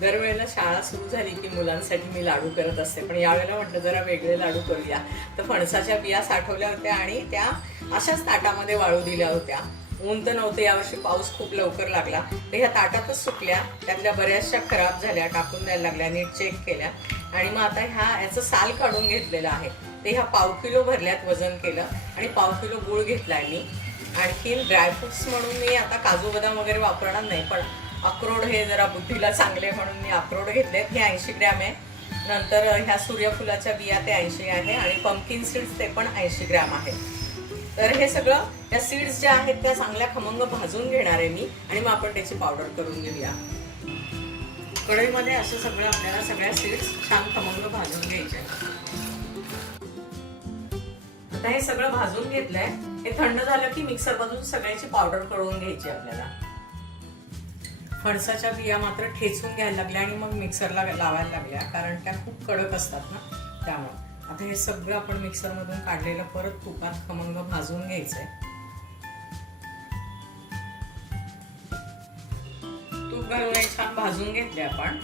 दरवेळेला शाळा सुरू झाली की मुलांसाठी मी लाडू करत असते. पण यावेळेला म्हटलं जरा वेगळे लाडू करूया. तर फणसाच्या बिया साठवल्या होत्या आणि त्या अशाच ताटामध्ये वाळू दिल्या होत्या. ऊन तर नव्हतं यावर्षी पाऊस खूप लवकर लागला. तर ह्या ताटातच सुकल्या. त्यातल्या बऱ्याचशा खराब झाल्या टाकून द्यायला लागल्या नीट चेक केल्या. आणि मग आता ह्या याचं साल काढून घेतलेलं आहे. ते ह्या पाव किलो भरल्यात वजन केलं आणि पाव किलो गुळ घेतला मी. आणखीन ड्रायफ्रुट्स म्हणून मी आता काजू बदाम वगैरे वापरणार नाही पण अक्रोड हे जरा बुद्धीला चांगले म्हणून मी अक्रोड घेतले हे ऐंशी ग्रॅम आहे. नंतर ह्या सूर्यफुलाच्या बिया ते ऐंशी आहे आणि पम्पकिन सीड्स ते पण ऐंशी ग्रॅम आहे. तर हे सगळं त्या सीड्स ज्या आहेत त्या चांगल्या खमंग भाजून घेणार आहे मी आणि मग आपण त्याची पावडर करून घेऊया. कढईमध्ये असं सगळं आपल्याला सगळ्या सीड्स छान खमंग भाजून घ्यायचे आता हे सगळं भाजून घेतलंय. हे थंड झालं की मिक्सर मधून सगळ्याची पावडर करून घ्यायची आपल्याला. फणसाच्या बिया मात्र ठेचून घ्यायला लागल्या आणि मग मिक्सरला लावायला लागल्या कारण त्या खूप कडक असतात ना त्यामुळे. आता हे सगळं आपण मिक्सर मधून काढलेलं परत तुपात खमंग भाजून घ्यायचंय. तूप घालून छान भाजून घेतले आपण.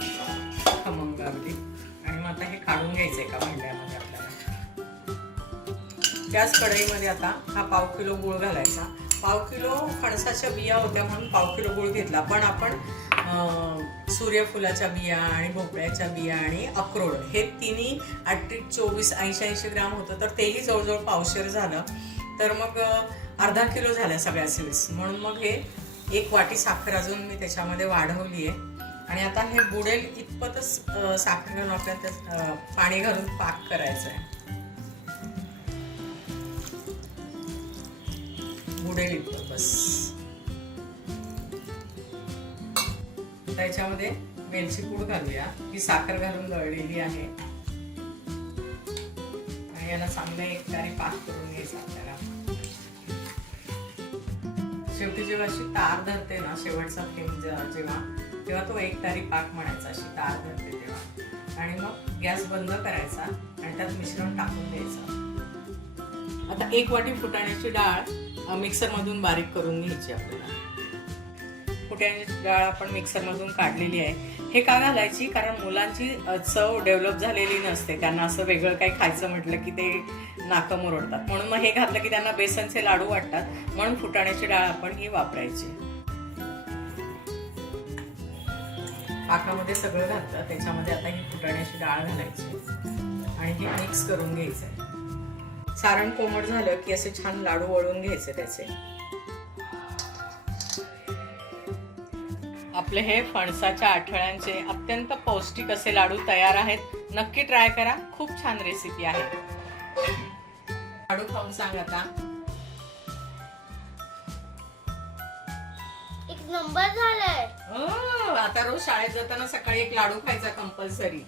खमंग अगदी. आणि मग आता हे काढून घ्यायचंय का भांड्यामध्ये आपल्याला. त्याच कढईमध्ये आता हा पाव किलो गुळ घालायचा. पाव किलो फणसाच्या बिया होत्या म्हणून पाव किलो गुळ घेतला. पण आपण सूर्यफुलाच्या बिया आणि भोपळ्याच्या बिया आणि अक्रोड हे तिन्ही अट्टीट चोवीस ऐंशी ऐंशी ग्राम होतं. तर तेही जवळजवळ पावशेर झालं. तर मग अर्धा किलो झाल्या सगळ्या सीड्स म्हणून मग हे एक वाटी साखर अजून मी त्याच्यामध्ये वाढवली आहे. आणि आता हे बुडेल इतपतच साखर घालून आपल्याला त्यात पाणी घालून पाक करायचा आहे पुढे इतकं बस. त्याच्यामध्ये वेलची पूड घालूया. ही साखर घालून दळलेली आहे. आणि याला चांगलं एक तारी पाक करून घ्यायचा आपल्याला. शेवटी जेव्हा अशी तार धरते ना शेवटचा फ्लेम जेव्हा तेव्हा तो एक तारी पाक म्हणायचा अशी तार धरते तेव्हा. आणि मग गॅस बंद करायचा आणि त्यात मिश्रण टाकून द्यायचं. आता एक वाटी फुटाण्याची डाळ मिक्सरमधून बारीक करून घ्यायची आपल्याला. फुटाण्याची डाळ आपण मिक्सरमधून काढलेली आहे. हे का घालायची? कारण मुलांची चव डेव्हलप झालेली नसते. त्यांना असं वेगळं काही खायचं म्हटलं की ते नाकं मुरडतात. म्हणून मग हे घातलं की त्यांना बेसनचे लाडू वाटतात. म्हणून फुटाण्याची डाळ आपण ही वापरायची. पाकामध्ये सगळं घातलं त्याच्यामध्ये आता ही फुटाण्याची डाळ घालायची. आणि ही मिक्स करून घ्यायचं आहे सारण कोमट झालं की असे छान लाडू वळून घ्यायचे त्याचे. आपले हे फणसाच्या आठवड्यांचे अत्यंत पौष्टिक असे लाडू तयार आहेत. नक्की ट्राय करा. खूप छान रेसिपी आहे. लाडू खाऊन सांग आता. एक नंबर झालाय. ओ, आता रोज शाळेत जाताना सकाळी एक लाडू खायचा कंपल्सरी